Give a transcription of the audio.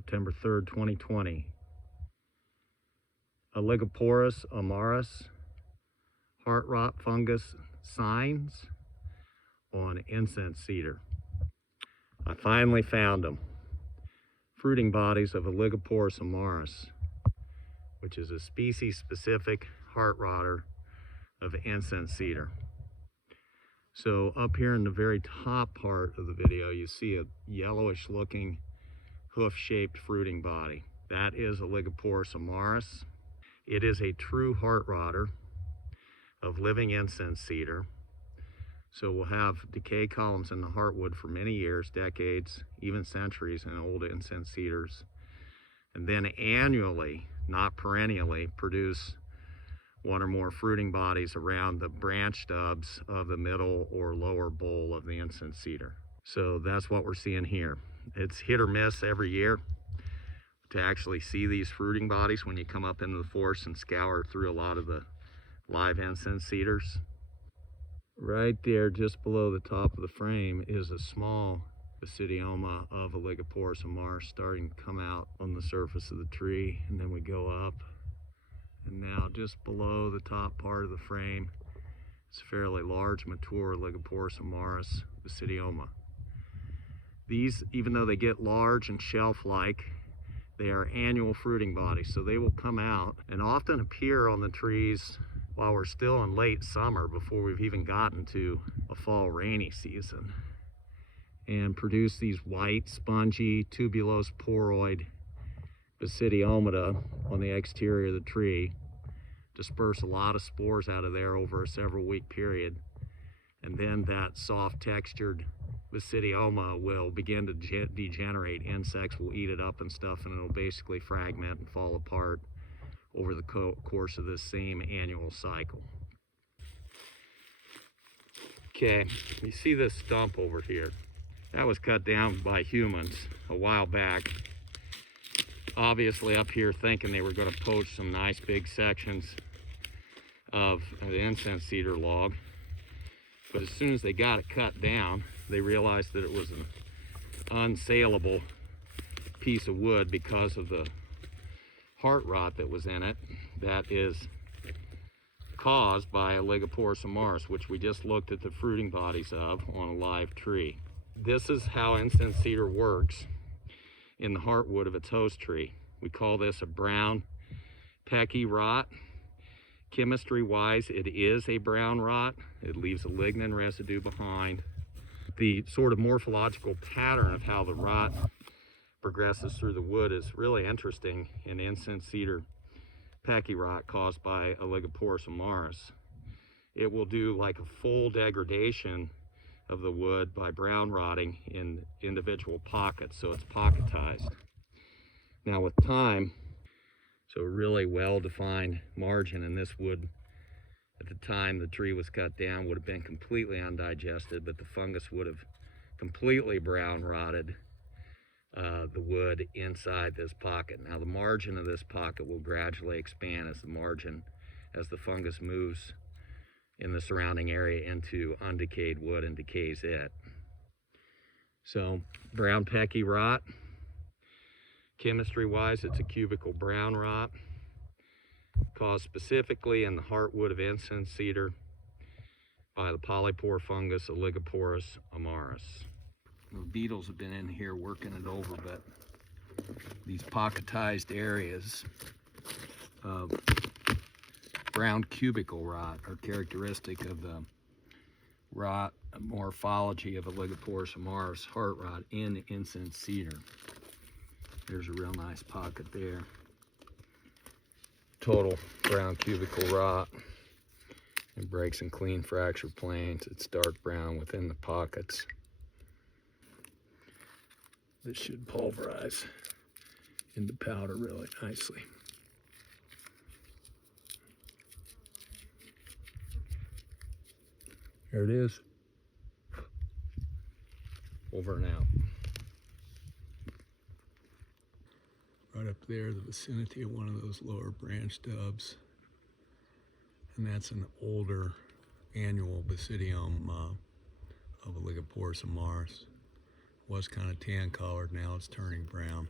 September 3rd, 2020. Oligoporus, amarus, heart rot fungus signs on incense cedar. I finally found them. Fruiting bodies of Oligoporus amarus, which is a species-specific heart rotter of incense cedar. So up here in the very top part of the video, you see a yellowish looking hoof-shaped fruiting body. That is Oligoporus amarus. It is a true heart rotter of living incense cedar. So we'll have decay columns in the heartwood for many years, decades, even centuries in old incense cedars. And then annually, not perennially, produce one or more fruiting bodies around the branch stubs of the middle or lower bowl of the incense cedar. So that's what we're seeing here. It's hit or miss every year to actually see these fruiting bodies when you come up into the forest and scour through a lot of the live incense cedars. Right there, just below the top of the frame, is a small basidioma of Oligoporus amarus starting to come out on the surface of the tree, and then we go up. And now just below the top part of the frame, it's a fairly large, mature Oligoporus amarus basidioma. These, even though they get large and shelf-like, they are annual fruiting bodies, so they will come out and often appear on the trees while we're still in late summer, before we've even gotten to a fall rainy season, and produce these white, spongy, tubulose poroid basidiomata on the exterior of the tree, disperse a lot of spores out of there over a several-week period, and then that soft textured basidioma will begin to degenerate. Insects will eat it up and stuff, and it'll basically fragment and fall apart over the course of this same annual cycle. Okay, you see this stump over here? That was cut down by humans a while back. Obviously up here thinking they were going to poach some nice big sections of the incense cedar log. But as soon as they got it cut down, they realized that it was an unsaleable piece of wood because of the heart rot that was in it, that is caused by Oligoporus amarus, which we just looked at the fruiting bodies of on a live tree. This is how incense cedar works in the heartwood of its host tree. We call this a brown pecky rot. Chemistry-wise, it is a brown rot. It leaves a lignin residue behind. The sort of morphological pattern of how the rot progresses through the wood is really interesting in incense cedar pecky rot caused by Oligoporus amarus. It will do like a full degradation of the wood by brown rotting in individual pockets, so it's pocketized. Now with time, so a really well-defined margin in this wood at the time the tree was cut down would have been completely undigested, but the fungus would have completely brown rotted the wood inside this pocket. Now the margin of this pocket will gradually expand as the fungus moves in the surrounding area into undecayed wood and decays it. So brown pecky rot, chemistry-wise, it's a cubical brown rot caused specifically in the heartwood of incense cedar by the polypore fungus Oligoporus amarus. The beetles have been in here working it over, but these pocketized areas of brown cubical rot are characteristic of the rot morphology of Oligoporus amarus heart rot in incense cedar. There's a real nice pocket there. Total brown cubical rot. It breaks in clean fracture planes. It's dark brown within the pockets. This should pulverize into powder really nicely. There it is. Over and out. Right up there, the vicinity of one of those lower branch stubs. And that's an older annual basidium of Oligoporus amarus. Was kind of tan colored, now it's turning brown.